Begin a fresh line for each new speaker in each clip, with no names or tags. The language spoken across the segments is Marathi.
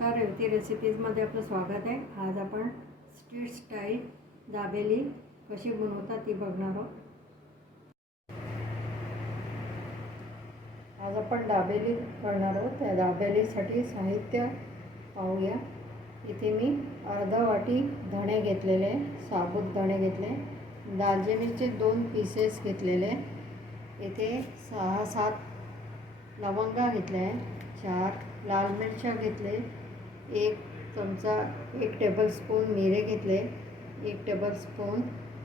नमस्कार रेवती रेसिपीजमध्ये आपलं स्वागत आहे. आज आपण स्ट्रीट स्टाईल दाबेली कशी बनवतात ती बघणार आहोत. आज आपण दाबेली करणार आहोत. त्या दाबेलीसाठी साहित्य पाहूया. इथे मी अर्धा वाटी धणे घेतलेले साबूत धणे घेतले दालचिनीचे दोन पीसेस घेतलेले इथे सहा सात लवंगा घेतल्या आहे चार लाल मिरच्या घेतले एक चमचा एक टेबलस्पून मिरे घेतले. एक टेबलस्पून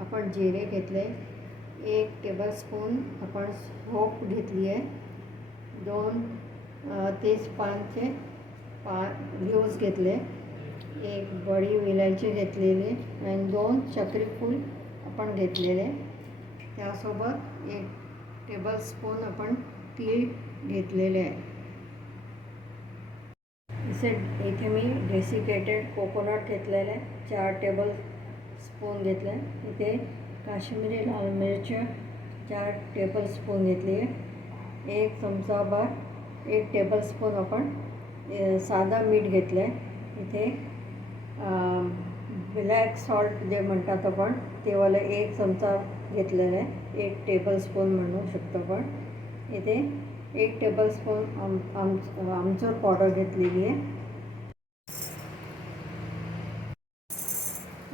आपण जिरे घेतले. एक टेबलस्पून आपण सोप घेतली आहे दोन तेजपानचे पा व्ह्यूज घेतले. एक बडी विलायची घेतलेली आणि दोन चक्रीफूल आपण घेतलेले. त्यासोबत एक टेबलस्पून आपण तीळ घेतलेले. आहे इथे इथे मी डेसिकेटेड कोकोनट घेतलेलं आहे. चार टेबल स्पून घेतले. इथे काश्मीरी लाल मिरची चार टेबल स्पून घेतली आहे. एक चमचाभर एक टेबल स्पून आपण साधा मीठ घेतलं आहे इथे ब्लॅक सॉल्ट जे म्हणतात आपण तेवाला एक चमचा घेतलेला आहे. एक टेबल स्पून म्हणू शकतो आपण. इथे एक टेबलस्पून आम आम आमचूर पावडर घेतलेली आहे.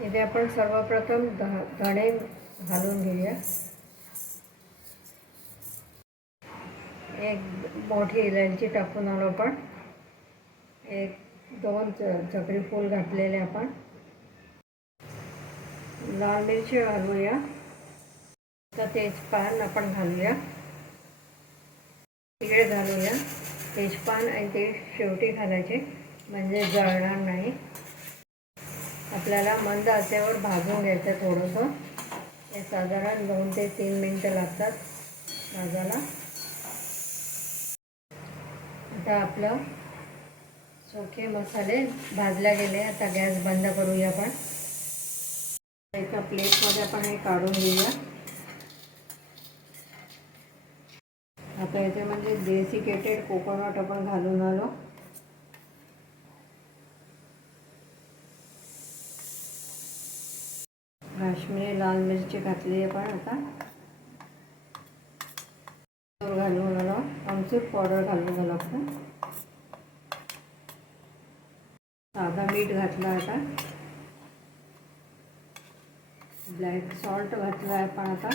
इथे आपण सर्वप्रथम ध धणे घालून घेऊया. एक मोठी इलायची टाकून आलो आपण. एक दोन च चक्री फूल घातलेले आपण. लाल मिरची घालूया. तर तेजपान आपण घालूया. तिकडे घालूया. तेजपान आणि ते शेवटी घालायचे. म्हणजे जळणार नाही. आपल्याला मंद आचेवर भाजून घ्यायचं थोडंसं. हे साधारण दोन ते तीन मिनटं लागतात भाजायला. आता आपलं सुके मसाले भाजल्या गेले. आता गॅस बंद करूया आपण. एका प्लेटमध्ये आपण हे काढून घेऊया. आता याच्यामध्ये म्हणजे डेसिकेटेड कोकोनट आपण घालून आलो. काश्मीरी लाल मिरची घातली आपण आता. घालून आलो. आमचूर पावडर घालून आलो आपण. साधा मीठ घातला आता. ब्लॅक सॉल्ट घातला आहे आपण आता.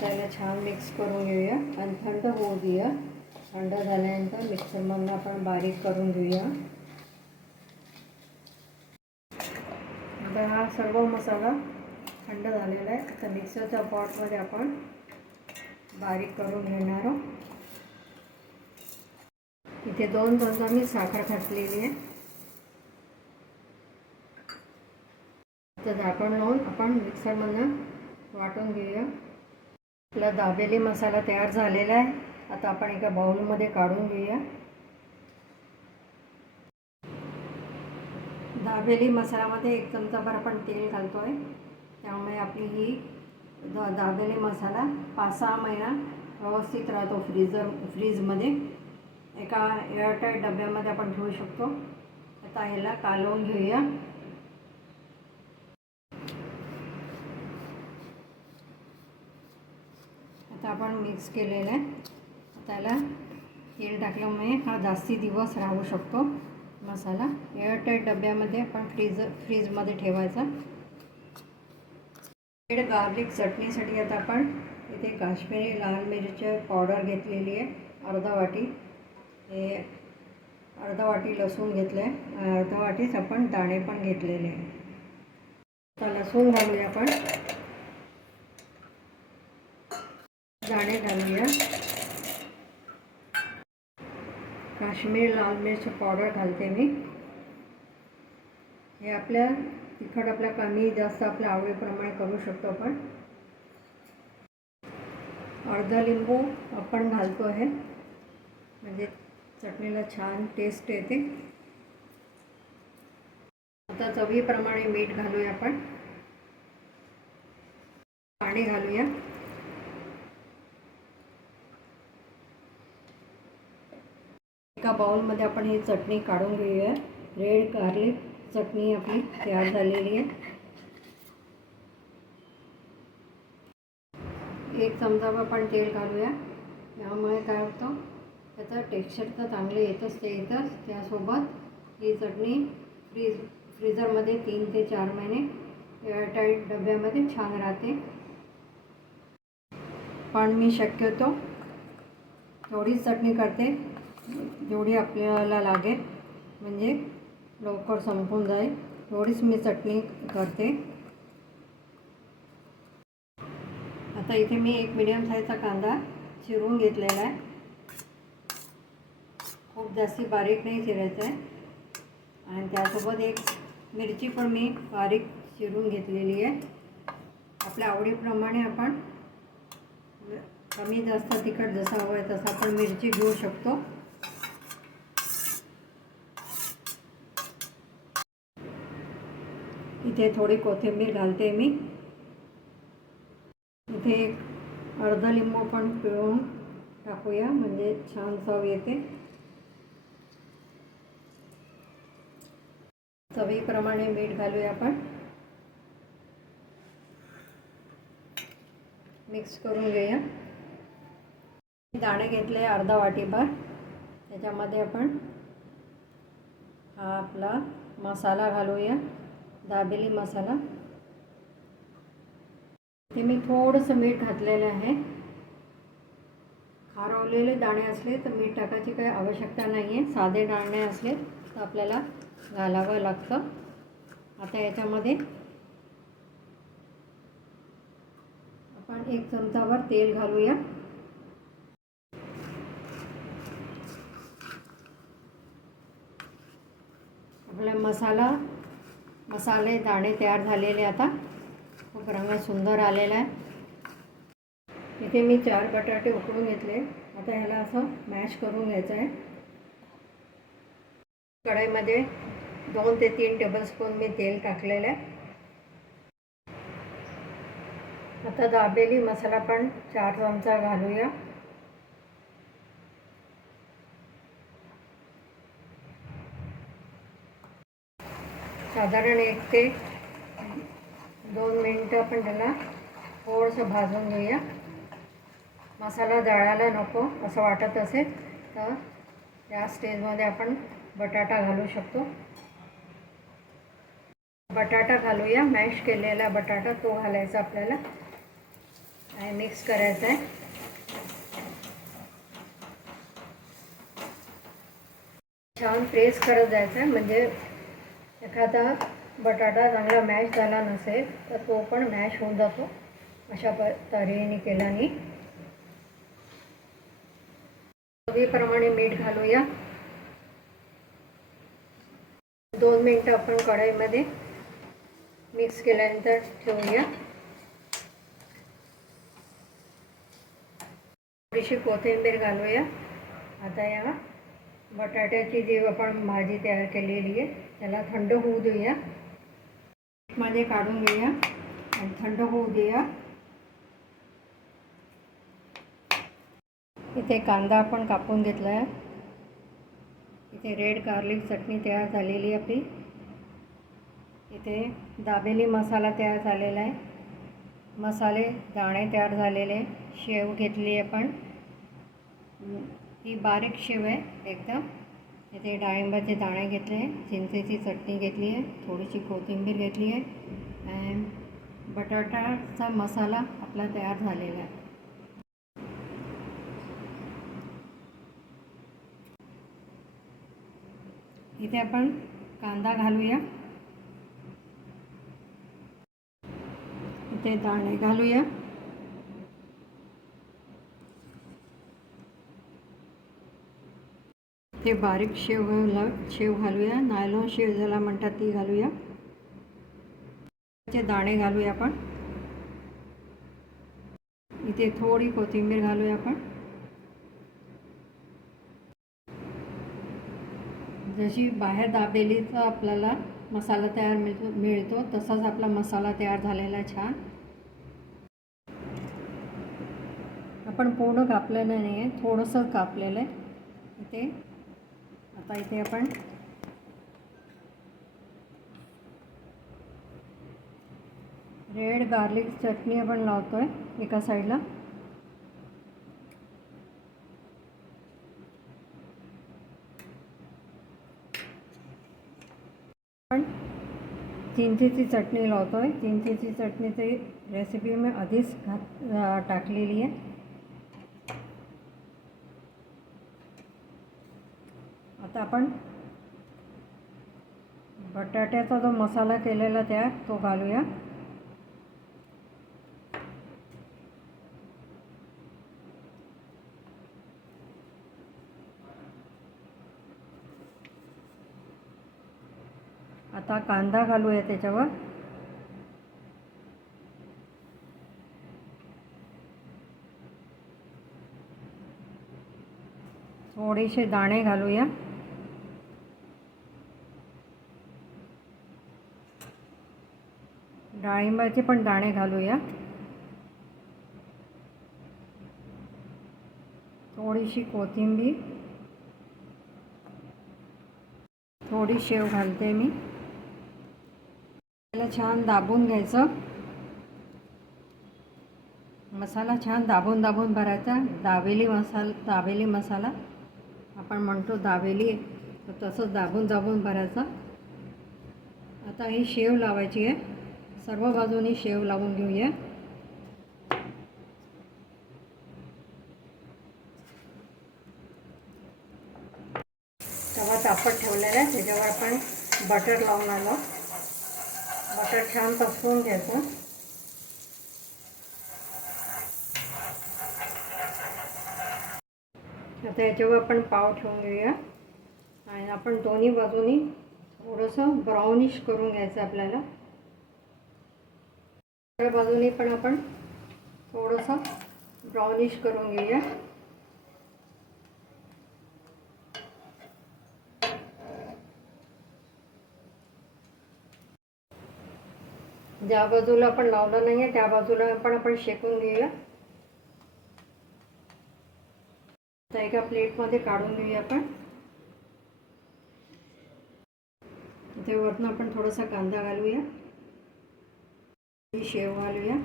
त्याला छान मिक्स करून घेऊया. आणि थंड होऊ देऊया. थंड झाल्यानंतर मिक्सरमधून आपण बारीक करून घेऊया. आता हा सर्व मसाला थंड झालेला आहे. आता मिक्सरच्या पॉटमध्ये आपण बारीक करून घेणार आहोत. इथे दोन चमचा मी साखर घातलेली आहे. तर झाकण लावून आपण मिक्सरमधनं वाटून घेऊया. आपला दाबेली मसाला तयार झालेला आहे. आता आपण एका बाउलमध्ये काढून घेऊया. दाबेली मसाल्यामध्ये एक चमचाभर आपण तेल घालतो आहे त्यामुळे आपली ही द दाबेली मसाला पाच सहा महिना व्यवस्थित राहतो फ्रीजर फ्रीजमध्ये. एका एअरटाईट डब्यामध्ये आपण ठेवू शकतो. आता ह्याला कालवून घेऊया. आता आपण मिक्स केलेलं आहे. त्याला तेल टाकल्यामुळे हा जास्ती दिवस राहू शकतो. मसाला एअरटाईट डब्यामध्ये आपण फ्रीज फ्रीजमध्ये ठेवायचा. रेड गार्लिक चटणीसाठी आता आपण इथे काश्मीरी लाल मिरची पावडर घेतलेली आहे. अर्धा वाटी. हे अर्धा वाटी लसूण घेतलं आहे अर्धा वाटीच आपण दाणे पण घेतलेले आहे. आता लसूण घालूया आपण. दाणे घालूया काश्मीर लाल मिरची पावडर घालते मी। हे आपल्या तिखट आपल्या कमी जास्त आपल्या आवडीप्रमाणे करू शकतो आपण. अर्धा लिंबू आपण घालतो आहे. म्हणजे चटणीला छान टेस्ट येते. आता चवीप्रमाणे मीठ घालूया आपण. पाणी घालूया. एका बाउलमध्ये आपण ही चटणी काढून घेऊया. रेड गार्लिक चटणी आपली तयार झालेली आहे. एक चमचा आपण तेल घालूया. त्यामुळे काय होतं? त्याचं टेक्स्चर तर चांगलं येतच ते येतच. त्यासोबत ही चटणी फ्रीज फ्रीजरमध्ये तीन ते चार महिने एअरटाईट डब्यामध्ये छान राहते. पण मी शक्यतो थोडीच चटणी करते. जेवढी आपल्याला लागेल म्हणजे लवकर संपून जाईल. एवढीच मी चटणी करते. आता इथे मी एक मिडियम साईजचा कांदा चिरून घेतलेला आहे. खूप जास्ती बारीक नाही चिरायचं आहे. आणि त्यासोबत एक मिरची पण मी बारीक चिरून घेतलेली आहे. आपल्या आवडीप्रमाणे आपण कमी जास्त तिखट जसं हवं आहे तसं आपण मिरची घेऊ शकतो. इथे थोडी कोथिंबीर घालते मी. इथे एक अर्धा लिंबू पण पिळून टाकूया म्हणजे छान चव येते. चवीप्रमाणे मीठ घालूया आपण. मिक्स करून घेऊया. दाणे घेतले अर्धा वाटीभर. त्याच्यामध्ये आपण हा आपला मसाला घालूया. दाबेली मसाला. ते मी थोडंसं मीठ घातलेलं आहे. खारवलेले दाणे असले तर मीठ टाकायची काही आवश्यकता नाही आहे साधे दाणे असले तर आपल्याला घालावं लागतं. आता याच्यामध्ये आपण एक चमचावर तेल घालूया. आपला मसाला मसाले दाणे तयार झालेले आता. खूप रंग सुंदर आलेला आहे. इथे मी चार बटाटे उकडून घेतले. आता ह्याला असं मॅश करून घ्यायचं आहे. कढईमध्ये दोन ते तीन टेबलस्पून मी तेल टाकलेलं आहे. आता दाबेली मसाला पण चार चमचा घालूया. साधारण एक ते दोन मिनटं आपण त्याला थोडंसं भाजून घेऊया. मसाला जळायला नको असं वाटत असेल तर या स्टेजमध्ये आपण बटाटा घालू शकतो. बटाटा घालूया मॅश केलेला बटाटा तो घालायचा आपल्याला. आणि मिक्स करायचा आहे. छान प्रेस करत जायचं आहे म्हणजे एखादा बटाटा चांगला मॅश झाला नसेल तर तो पण मॅश होऊन जातो. अशा प तऱ्हेने केल्याने चवीप्रमाणे मीठ घालूया. दोन मिनटं आपण कढईमध्ये मिक्स केल्यानंतर ठेवूया. थोडीशी कोथिंबीर घालूया. आता या बटाट्याची जी आपण भाजी तयार केलेली आहे त्याला थंड होऊ देऊया. मध्ये काढून घेऊया आणि थंड होऊ देऊया. इथे कांदा आपण कापून घेतला आहे इथे रेड गार्लिक चटणी तयार झालेली आपली. इथे दाबेली मसाला तयार झालेला आहे. मसाले दाणे तयार झालेले. शेव घेतली आहे ही बारीक शेव आहे एकदम. इथे डाळिंबाचे दाणे घेतले चिंचेची चटणी घेतली आहे थोडीशी कोथिंबीर घेतली आहे आणि बटाटाचा मसाला आपला तयार झालेला आहे. इथे आपण कांदा घालूया. इथे दाणे घालूया. ते बारीक शेव घाला शेव घालूया. नायलॉन शेव ज्याला म्हणतात ती घालूया. त्याचे दाणे घालूया आपण. इथे थोडी कोथिंबीर घालूया आपण. जशी बाहेर दाबेलीचा आपल्याला मसाला तयार मिळतो मिळतो तसाच आपला मसाला तयार झालेला छान. आपण पूर्ण कापलेलं नाही आहे थोडंसं कापलेलं आहे. इथे आता इथे आपण. रेड गार्लिक चटणी आपण लावतोय एका साईडला आपण चिंचेची चटणी लावतोय. चिंचेची चटणीची रेसिपी मी आधीच घात अं, टाकलेली आहे. आता आपण बटाट्याचा जो मसाला केलेला त्या तो घालूया. आता कांदा घालूया त्याच्यावर. थोडेसे दाणे घालूया. डाळिंबाचे पण दाणे घालूया. थोडीशी कोथिंबीर. थोडी शेव घालते मी. त्याला छान दाबून घ्यायचं. मसाला छान दाबून दाबून भरायचा. दाबेली मसाला दाबेली मसाला. आपण म्हणतो दाबेली तर तसंच दाबून दाबून भरायचा. आता ही शेव लावायची आहे. सर्व बाजूनी शेव लावून घेऊया. तवा तापत ठेवलेला आहे त्याच्यावर आपण बटर लावून आलो बटर छान पसरून घ्यायचं. आता याच्यावर आपण पाव ठेवून घेऊया. आणि आपण दोन्ही बाजूनी थोडंसं ब्राउनिश करून घ्यायचं आपल्याला. दुसऱ्या बाजूनी पण आपण थोडंसं ब्राउनिश करून घेऊया. ज्या बाजूला आपण लावलं नाही आहे त्या बाजूला पण आपण शेकून घेऊया. आता एका प्लेटमध्ये काढून घेऊया आपण. इथे वरनं आपण थोडासा कांदा घालूया. शेव घालूया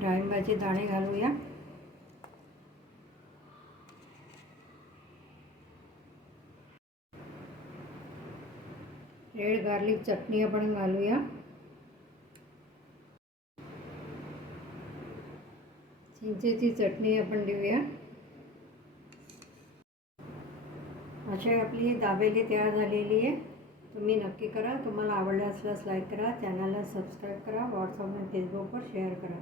डाळिंबाचे दाणे घालूया. रेड गार्लिक चटणी आपण घालूया. चिंचेची चटणी आपण देऊया. अशी आपली दाबेली तयार झालेली आहे. तुम्ही नक्की करा. तुम्हाला आवडलं असल्यास लाईक करा. चॅनलला सबस्क्राईब करा. व्हॉट्सअप आणि फेसबुकवर शेअर करा.